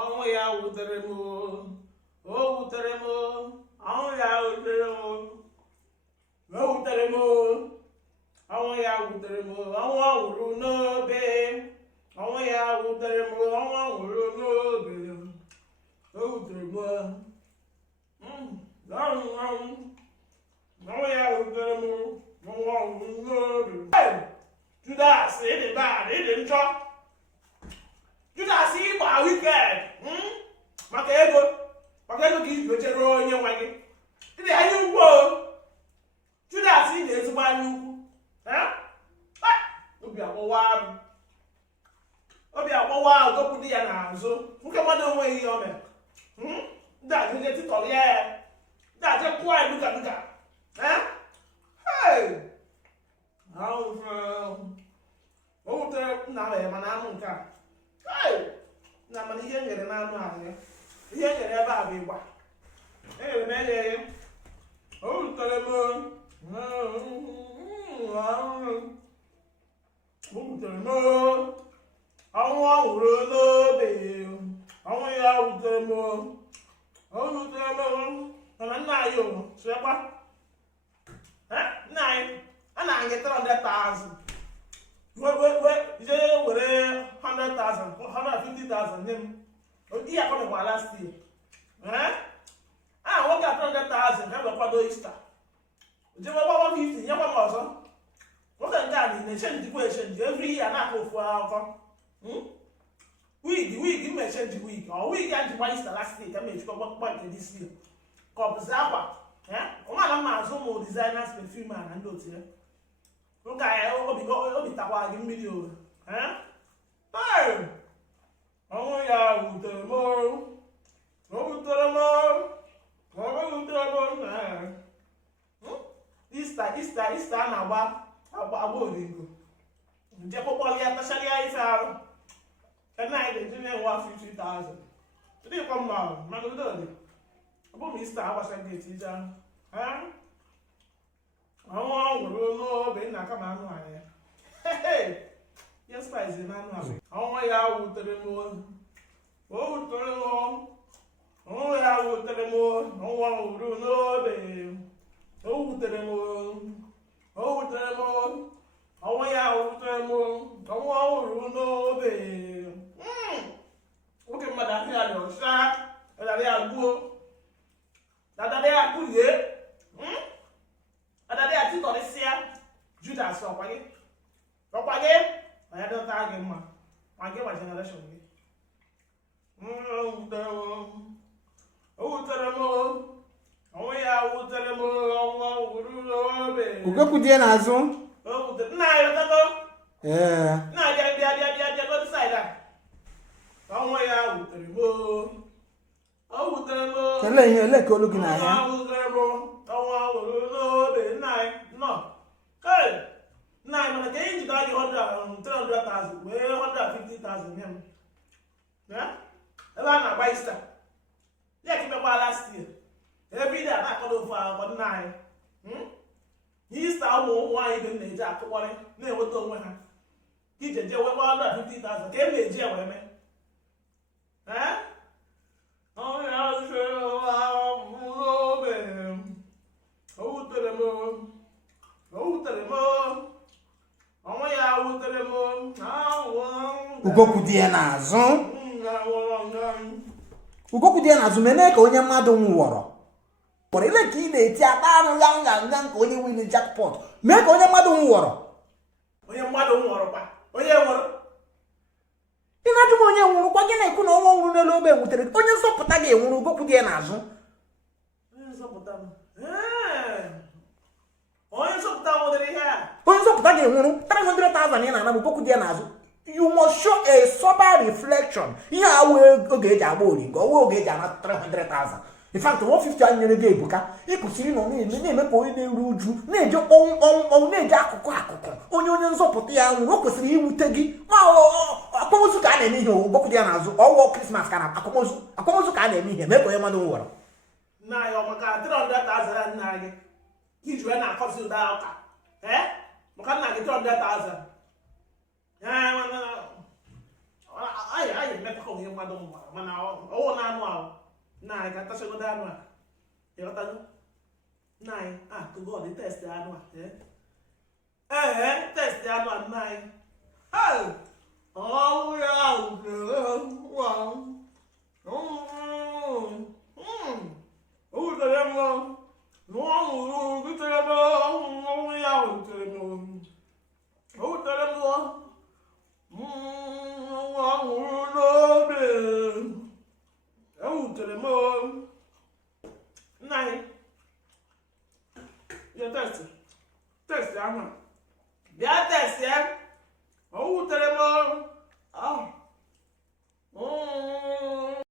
ọnwụ ya wutere m o wutere m ọnwụ ya wutere m o wutere m ọnwụ ya wutere m ọnwụ ọhụrụ n'obe ọnwụ ya wutere m ọnwụ ọhụrụ n'obe o wutere m ọnwụ ya wutere m ọnwụ ọhụrụ n'obe. Judas, ịdị bad, ịdị njọ. Judas ịgba wicked maka ego ka iji ochere onye nwe gị. Ịdị anya ukwu o. Judas ị na-ezigbo anya ukwu. Obi akpọwa odopụ di ya n'azụ nke mmadụ onweghị ihe o mere. Ndị ajeje titọrọ ya ndị aje kụọ ya duga o wutere nna ya mana anụ nke a na mana ihe nyere n'anụ ahụ ya ihe nyere ebe a bụ ịgba enyere m enyeghị o wutere m ọnwụ ọhụrụ n'obe ọnwụ ya wutere m mana nna anyị sịkwa nna anyị a na-anyị 300,000 ije were 100,000 150,000 nye m odi ya kọmekwa last year nwoke 300,000 ka kwado Easter jewe 150 nyekwa m ọzọ nwoke nke a na-echenjikwa echenji every year na-akọ ofu akụkọ wig m echenji wig ọ wig a jikwa Easter last year ka m ejikwa gbakpa nke this year ka ọ bụzi akwa ụmụala mma azụ ụmụ designers perfume na ndị otu ya nka ya obi takwa gị mmiri o ọnwụ ya wutere m Easter a na-agba oringo nje kpọkpọrọ ya tacharịa ife arụ ena anyị ga-eji na-enwe 50,000 ndị ịkọ mma mmadụ ndị ọ bụ m Easter agbachaghị etije ọnwụ ọhụrụ n'obe nna aka ma anụ anyị ya spice na anụ ahụ ọnwụ ya wutere m ọnwụ ya wutere m ọnwụ ọhụrụ n'obe o wutere m ọnwụ ya wutere m ọnwụ ọhụrụ n'obe nwoke mmadụ ahịa dị ọcha ọdara ya gbuo dadara ya kụrie adada ya titọrịsịa Judas ọkwa gị ya dọta gị mma ma gị ma generation gị o wutere m ọnwụ ya wutere m ọnwa wuru n'obe ugokwu die n'azụ nna ya lọtago nna bịa go side a ọnwụ ya wutere m o wutere m kelee ihe ole ka olu gị n'ahịa ọnwa wuru n'obe nna anyị mana ka anyị jide gị 300,000 wee 150,000 nye m ebe a na-agba Easter ya ka imekwa last year every day a na-akọdo ofu akụkọ nna anyị Easter ụmụ nwaanyị be m na-eji akụkọrị na-enweta onwe ha ije jee wee 150,000 ka e na-eji ya wee mee ọnwụ ya wutere m ugokwu die n'azụ mee ka onye mmadụ nwụọrọ ile ka ị na-eti akpa anụ nga nke onye win jackpot mee ka onye mmadụ nwụọrọ kwa onye nwụrụ ị na-ajụ m onye nwụrụ kwa gị na-ekwu na ọnwa nwụrụ n'elu obe nwutere onye nzọpụta ga-enwuru ugokwu die n'azụ onye nzọpụta ga-enwuru 300,000 ị na-anabụ ugokwu die n'azụ you must show a sober reflection ihe a wee oge eji agba oringo ọwa oge eji ana 300,000 in fact 150 anyị nyere gị ebuka ị kwụsịrị nọ na-eme ka onye na-eru uju na-eje kpọnwụ na-eje akụkụ onye nzọpụta ya nwụrụ o kwesịrị iwute gị akwamozu ka a na-eme ihe ugokwu dị ya n'azụ ọwụọ Krismas ka na akwamozu ka a na-eme ihe mee ka onye mmadụ nwụrụ nna anyị ọmaka 300,000 nna gị iji wee na-akọzi ụda ụka maka nna gị 300,000 anyị emekọ onye mmadụ mgbara mana ọwụ na anụ ahụ nna anyị ka tachagodo anụ a ịghọtago nna anyị to God test anụ a test anụ a nna anyị ọnwụ ya o wutere m n'ọnwụ wutere m ọnwụ ya wutere m o wutere m ọnwụrụ n'obi ewutere m nna anyị ya test ahụ